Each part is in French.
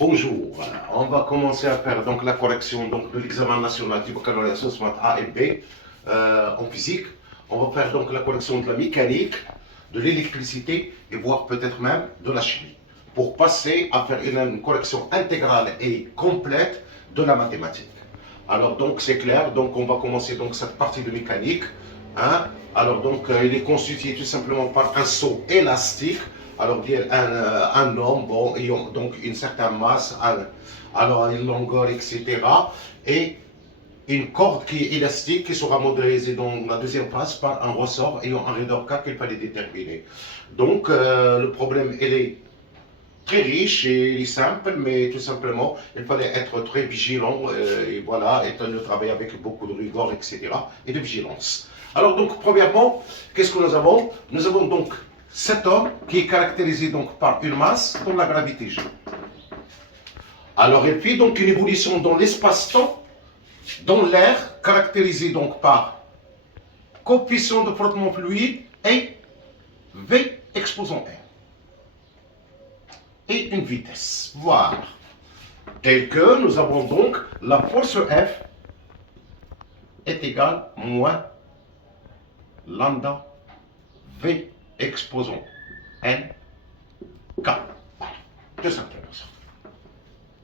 Bonjour, on va commencer à faire donc la correction donc, de l'examen national du baccalauréat sciences maths A et B en physique. On va faire donc la correction de la mécanique, de l'électricité et voire peut-être même de la chimie pour passer à faire une correction intégrale et complète de la mathématique. Alors donc c'est clair, donc on va commencer donc cette partie de mécanique. Hein. Alors donc il est constitué tout simplement par un seau élastique. Alors bien un homme bon, ayant donc une certaine masse, alors une longueur, etc. Et une corde qui est élastique qui sera modélisée dans la deuxième phase par un ressort ayant un raideur K qu'il fallait déterminer. Donc le problème il est très riche et simple, mais tout simplement, il fallait être très vigilant et voilà, et de travailler avec beaucoup de rigueur, etc. et de vigilance. Alors donc, premièrement, qu'est-ce que nous avons? Nous avons donc cet homme qui est caractérisé donc par une masse dont la gravité G. Alors il fait donc une évolution dans l'espace-temps, dans l'air, caractérisé donc par coefficient de frottement fluide et V exposant R. Et une vitesse. Voilà. Tel que nous avons donc la force F est égale moins lambda V exposant N K. Tout simplement ça.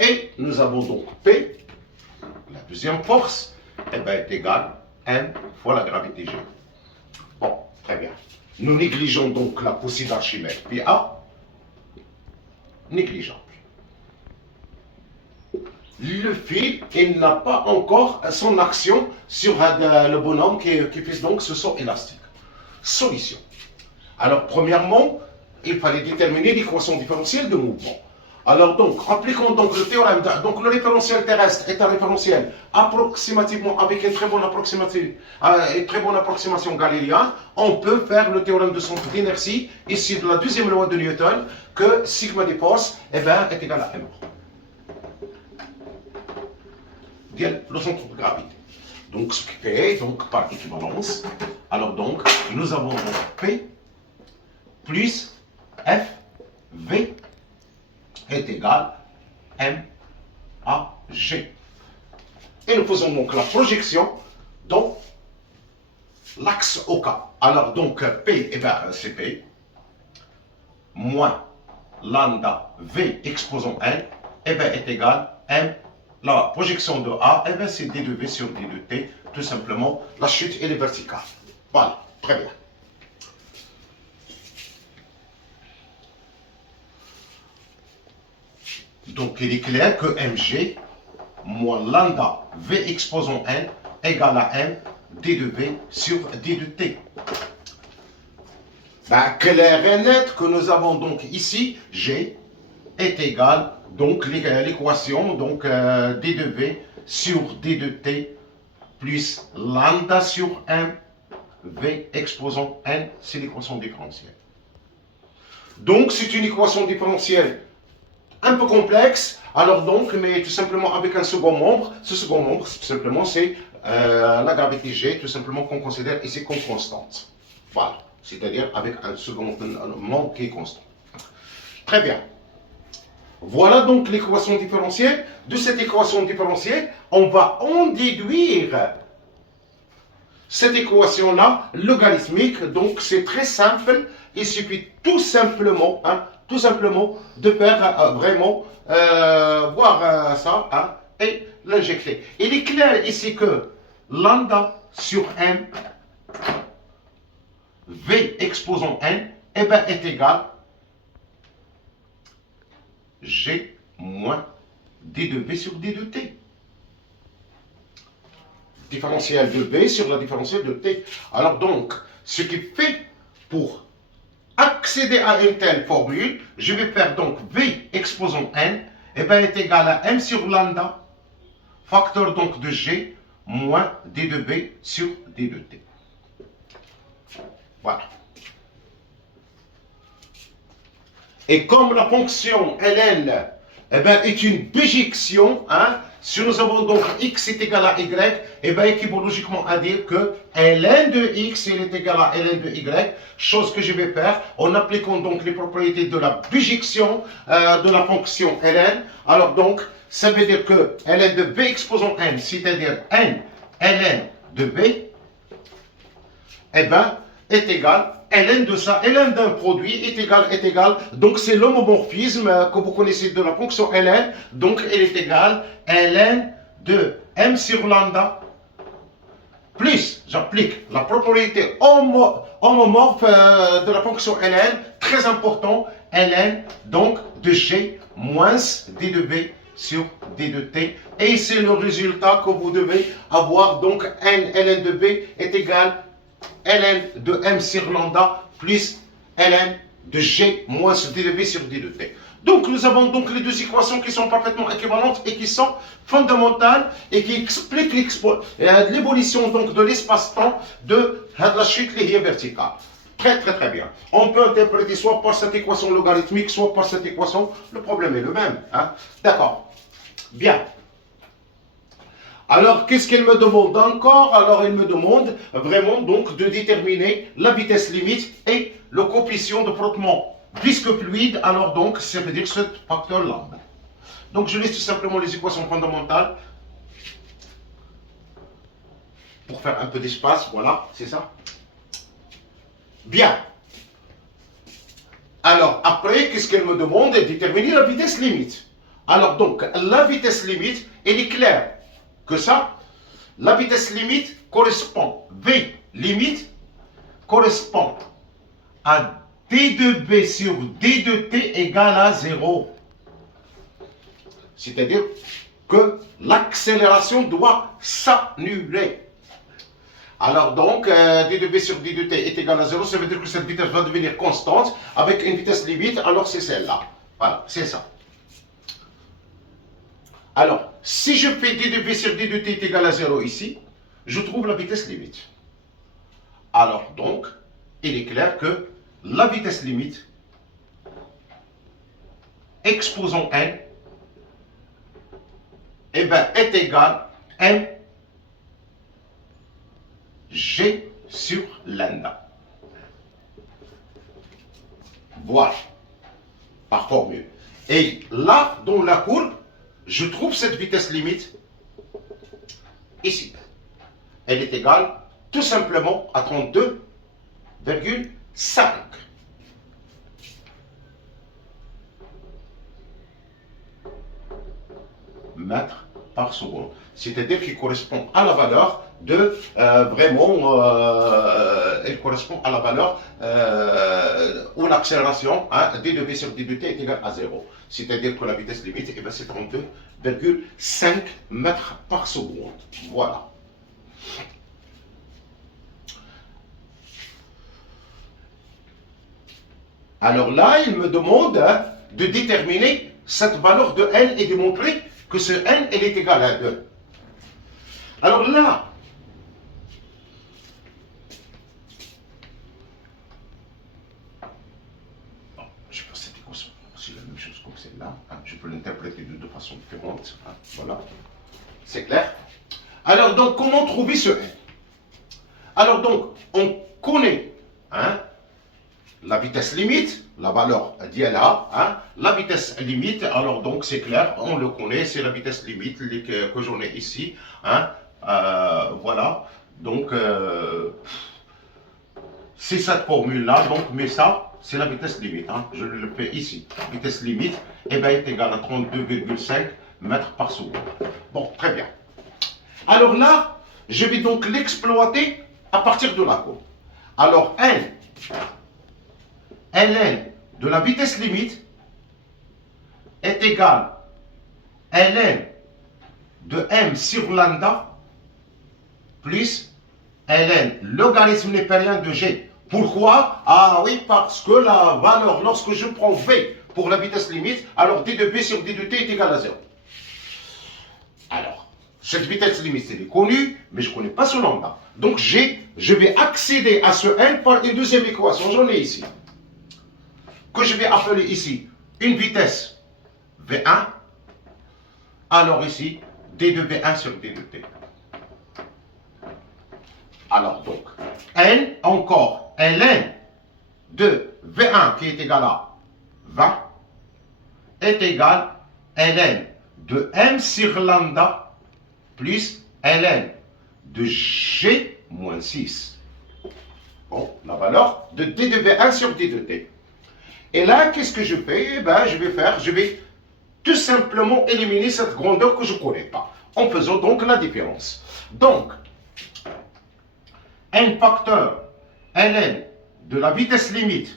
Et nous avons donc P, la deuxième force, est égale M fois la gravité G. Bon, très bien. Nous négligeons donc la poussée d'Archimède. PA, négligeable. Le fil, il n'a pas encore son action sur le bonhomme qui fait donc ce saut élastique. Solution. Alors, premièrement, il fallait déterminer l'équation différentielle de mouvement. Alors donc, appliquons donc le théorème. Donc le référentiel terrestre est un référentiel approximativement avec une très bonne approximation galiléenne. On peut faire le théorème de centre d'inertie ici de la deuxième loi de Newton que sigma des forces est égal à m. Bien, le centre de gravité. Donc ce qui fait donc par équivalence. Alors donc nous avons donc P plus F V est égal M à G. Et nous faisons donc la projection dans l'axe OK. Alors donc P, c'est P, moins lambda V exposant N, est égal M. La projection de A, c'est D de V sur D de T, tout simplement, la chute elle est verticale. Voilà, très bien. Donc il est clair que MG moins lambda V exposant N égale à M D de V sur D de T. Clair et net que nous avons donc ici, G est égal donc l'équation donc D de V sur D de T plus lambda sur M V exposant N, c'est l'équation différentielle. Donc c'est une équation différentielle un peu complexe, alors donc, mais tout simplement avec un second membre. Ce second membre, tout simplement, c'est la gravité G, tout simplement qu'on considère ici comme constante. Voilà, c'est-à-dire avec un second membre qui est constant. Très bien. Voilà donc l'équation différentielle. De cette équation différentielle, on va en déduire cette équation-là logarithmique. Donc c'est très simple. Il suffit tout simplement de faire vraiment voir ça et l'injecter. Il est clair ici que lambda sur M V exposant N est égal G moins D de V sur D de T. Différentiel de V sur la différentielle de T. Alors donc, ce qui fait pour accéder à une telle formule, je vais faire donc V exposant N est égal à M sur lambda, facteur donc de G moins D de V sur D de T. Voilà. Et comme la fonction ln est une bijection, si nous avons donc x est égal à y, et bien étymologiquement à dire que ln de x il est égal à ln de y, chose que je vais faire en appliquant donc les propriétés de la bijection de la fonction ln. Alors donc, ça veut dire que ln de b exposant n, c'est-à-dire n ln de b, eh ben, est égal ln de ça, ln d'un produit est égal, donc c'est l'homomorphisme que vous connaissez de la fonction ln, donc elle est égale ln de m sur lambda, plus j'applique la propriété homomorphe de la fonction ln, très important, ln donc de g moins d de b sur d de t, et c'est le résultat que vous devez avoir, donc n ln de b est égal ln de m sur lambda plus ln de g moins d de b sur d de t. Donc nous avons donc les deux équations qui sont parfaitement équivalentes et qui sont fondamentales et qui expliquent l'évolution donc de l'espace-temps de la chute linéaire verticale. Très bien. On peut interpréter soit par cette équation logarithmique, soit par cette équation. Le problème est le même. Hein? D'accord. Bien. Alors, qu'est-ce qu'elle me demande encore? Alors, elle me demande vraiment donc de déterminer la vitesse limite et le coefficient de frottement disque fluide. Alors donc, ça veut dire ce facteur lambda. Donc, je laisse tout simplement les équations fondamentales pour faire un peu d'espace. Voilà, c'est ça. Bien. Alors, après, qu'est-ce qu'elle me demande? De déterminer la vitesse limite. Alors donc, la vitesse limite, elle est claire. Que ça, la vitesse limite correspond, V limite correspond à d de b sur d de t égale à 0. C'est-à-dire que l'accélération doit s'annuler. Alors donc, d de b sur d de t est égal à 0, ça veut dire que cette vitesse va devenir constante avec une vitesse limite, alors c'est celle-là. Voilà, c'est ça. Alors, si je fais d de b sur d de t est égal à 0 ici, je trouve la vitesse limite. Alors donc, il est clair que la vitesse limite exposant n eh ben, est égale m g sur lambda. Voilà, par formule. Et là, dans la courbe, je trouve cette vitesse limite ici. Elle est égale tout simplement à 32,5 mètres par seconde. C'est-à-dire qu'il correspond à la valeur de elle correspond à la valeur où l'accélération d de v sur d de t est égale à 0. C'est-à-dire que la vitesse limite, eh c'est 32,5 mètres par seconde. Voilà. Alors là, il me demande de déterminer cette valeur de n et de montrer que ce n, elle est égal à 2. Alors là, je pense que cette équation, c'est la même chose comme celle-là. Je peux l'interpréter de deux façons différentes. Voilà. C'est clair? Alors donc, comment trouver ce n? Alors donc, on connaît la vitesse limite, la valeur d'ILA, la vitesse limite, alors donc c'est clair, on le connaît, c'est la vitesse limite que j'en ai ici, voilà, donc c'est cette formule-là, donc, mais ça, c'est la vitesse limite, je le fais ici, vitesse limite, eh bien, est égale à 32,5 mètres par seconde. Bon, très bien. Alors là, je vais donc l'exploiter à partir de la courbe. Alors, ln de la vitesse limite est égal à ln de m sur lambda plus ln logarithme népérien de g. Pourquoi? Ah oui, parce que la valeur, lorsque je prends v pour la vitesse limite, alors d de b sur d de t est égal à 0. Alors, cette vitesse limite, elle est connue, mais je ne connais pas ce lambda. Donc, je vais accéder à ce n par une deuxième équation, j'en ai ici, que je vais appeler ici une vitesse V1, alors ici d de V1 sur d de t. Alors donc, n encore, ln de V1 qui est égal à 20 est égal à ln de m sur lambda plus ln de g moins 6. Bon, la valeur de d de V1 sur d de t. Et là, qu'est-ce que je fais? Eh bien, je vais tout simplement éliminer cette grandeur que je ne connais pas, en faisant donc la différence. Donc, n facteur ln de la vitesse limite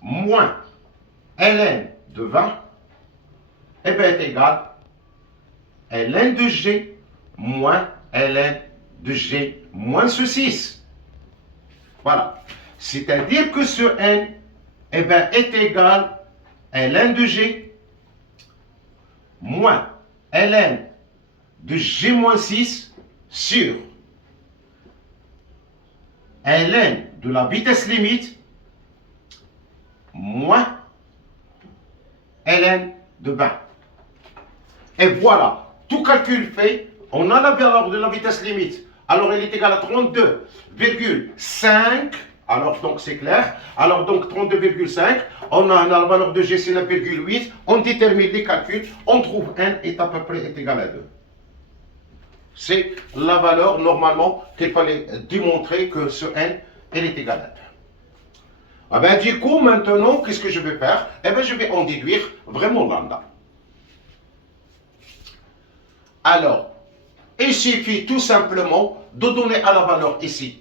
moins ln de 20 eh bien, est égal à ln de g moins ln de g moins ce 6. Voilà. C'est-à-dire que ce n eh bien, est égal à ln de g moins ln de g moins 6 sur ln de la vitesse limite moins ln de 20. Et voilà, tout calcul fait, on a la valeur de la vitesse limite. Alors elle est égale à 32,5. Alors donc c'est clair. Alors donc 32,5. On a la valeur de G, c'est 9,8. On détermine les calculs. On trouve n est à peu près égal à 2. C'est la valeur normalement qu'il fallait démontrer que ce n, elle est égale à 2. Ah ben, du coup, maintenant, qu'est-ce que je vais faire? Eh bien, je vais en déduire vraiment lambda. Alors, il suffit tout simplement de donner à la valeur ici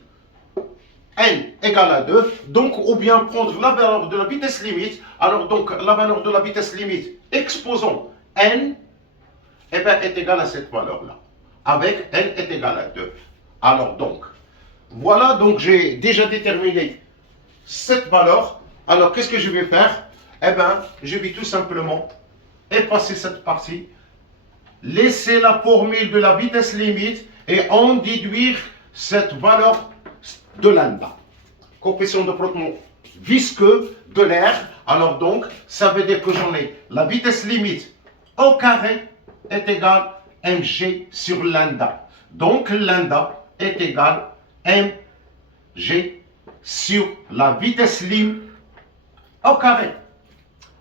n égale à 2, donc ou bien prendre la valeur de la vitesse limite. Alors donc la valeur de la vitesse limite exposant n eh bien, est égale à cette valeur-là, avec n est égal à 2. Alors donc, voilà, donc j'ai déjà déterminé cette valeur. Alors qu'est-ce que je vais faire? Eh bien, je vais tout simplement effacer cette partie, laisser la formule de la vitesse limite et en déduire cette valeur de lambda, coefficient de frottement visqueux de l'air. Alors donc, ça veut dire que j'en ai la vitesse limite au carré est égal à mg sur lambda. Donc, lambda est égal à mg sur la vitesse lim au carré.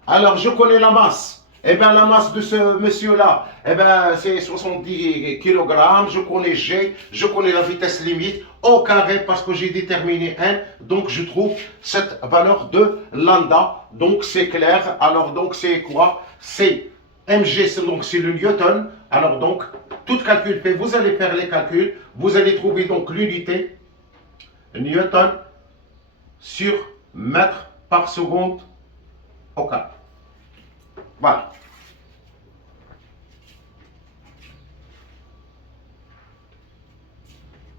Alors, je connais la masse. Eh bien, la masse de ce monsieur-là, eh bien, c'est 70 kg. Je connais G, je connais la vitesse limite au carré parce que j'ai déterminé n. Donc, je trouve cette valeur de lambda. Donc, c'est clair. Alors, donc, c'est quoi? C'est mg, donc c'est le newton. Alors, donc, tout calcul fait, vous allez faire les calculs. Vous allez trouver donc l'unité newton sur mètre par seconde au carré. Voilà.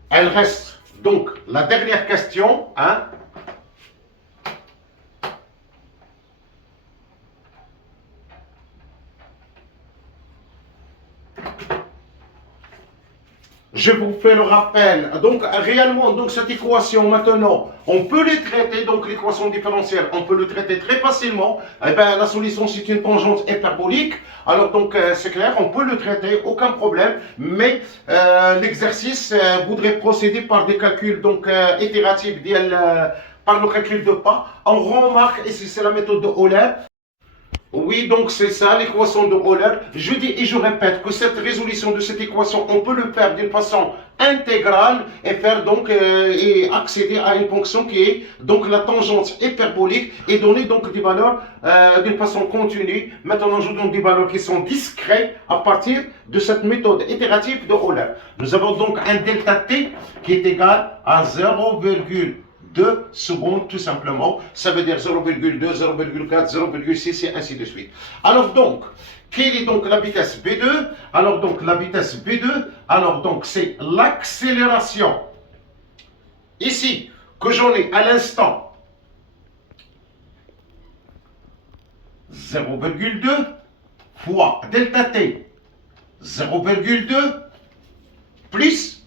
Elle reste donc la dernière question, hein. Je vous fais le rappel. Donc, réellement, donc, cette équation, maintenant, on peut les traiter, donc l'équation différentielle, on peut le traiter très facilement. Eh bien, la solution, c'est une tangente hyperbolique. Alors, donc, c'est clair, on peut le traiter, aucun problème. Mais l'exercice voudrait procéder par des calculs, donc, itératifs, par le calcul de pas. On remarque, ici, c'est la méthode de Euler. Oui, donc c'est ça l'équation de Euler. Je dis et je répète que cette résolution de cette équation, on peut le faire d'une façon intégrale et faire donc et accéder à une fonction qui est donc la tangente hyperbolique et donner donc des valeurs d'une façon continue. Maintenant, je donne des valeurs qui sont discrètes à partir de cette méthode itérative de Euler. Nous avons donc un delta t qui est égal à 0,2 secondes tout simplement, ça veut dire 0,2, 0,4, 0,6 et ainsi de suite. Alors donc, quelle est donc la vitesse V2? Alors donc la vitesse V2, alors donc c'est l'accélération ici que j'en ai à l'instant 0,2 fois delta t 0,2 plus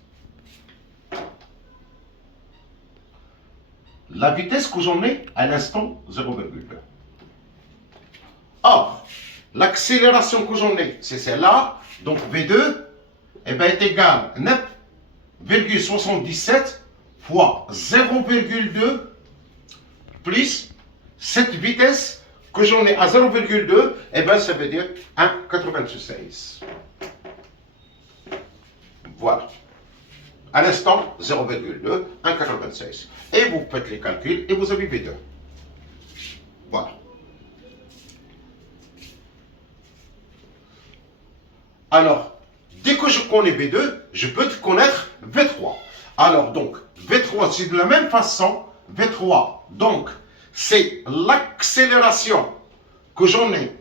la vitesse que j'en ai à l'instant 0,2. Or, L'accélération que j'en ai, c'est celle-là. Donc V2 eh ben, est égale à 9,77 fois 0,2 plus cette vitesse que j'en ai à 0,2, eh ben, ça veut dire 1,96. Voilà. À l'instant, 0,2, 1,96. Et vous faites les calculs et vous avez V2. Voilà. Alors, dès que je connais V2, je peux connaître V3. Alors, donc, V3, c'est de la même façon. V3, donc, c'est l'accélération que j'en ai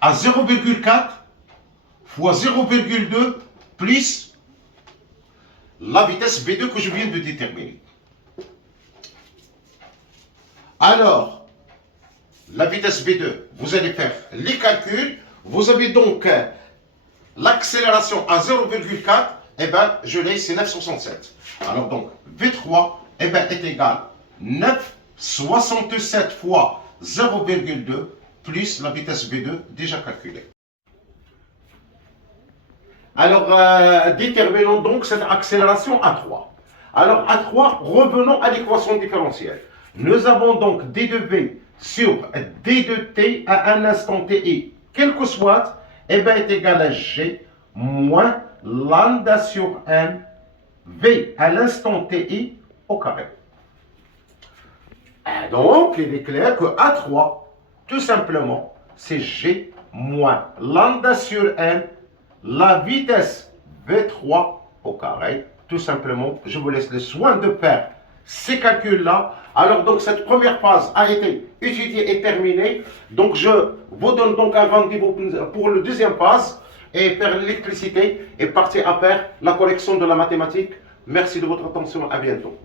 à 0,4 fois 0,2 plus la vitesse V2 que je viens de déterminer. Alors, la vitesse V2, vous allez faire les calculs. Vous avez donc l'accélération à 0,4, et bien, je l'ai, c'est 9,67. Alors donc, V3 eh ben, est égal à 9,67 fois 0,2 plus la vitesse V2 déjà calculée. Alors, déterminons donc cette accélération à 3. Alors, à 3, revenons à l'équation différentielle. Nous avons donc d de V sur d de t à un instant t, quel que soit, eh ben, est égal à g moins lambda sur m v à l'instant ti au carré. Et donc, il est clair que A3, tout simplement, c'est g moins lambda sur m, la vitesse v3 au carré. Tout simplement, je vous laisse le soin de faire ces calculs-là. Alors, donc, cette première phase a été étudiée et terminée. Donc, je vous donne donc un rendez-vous pour la deuxième phase et faire l'électricité et partir à faire la correction de la mathématique. Merci de votre attention. À bientôt.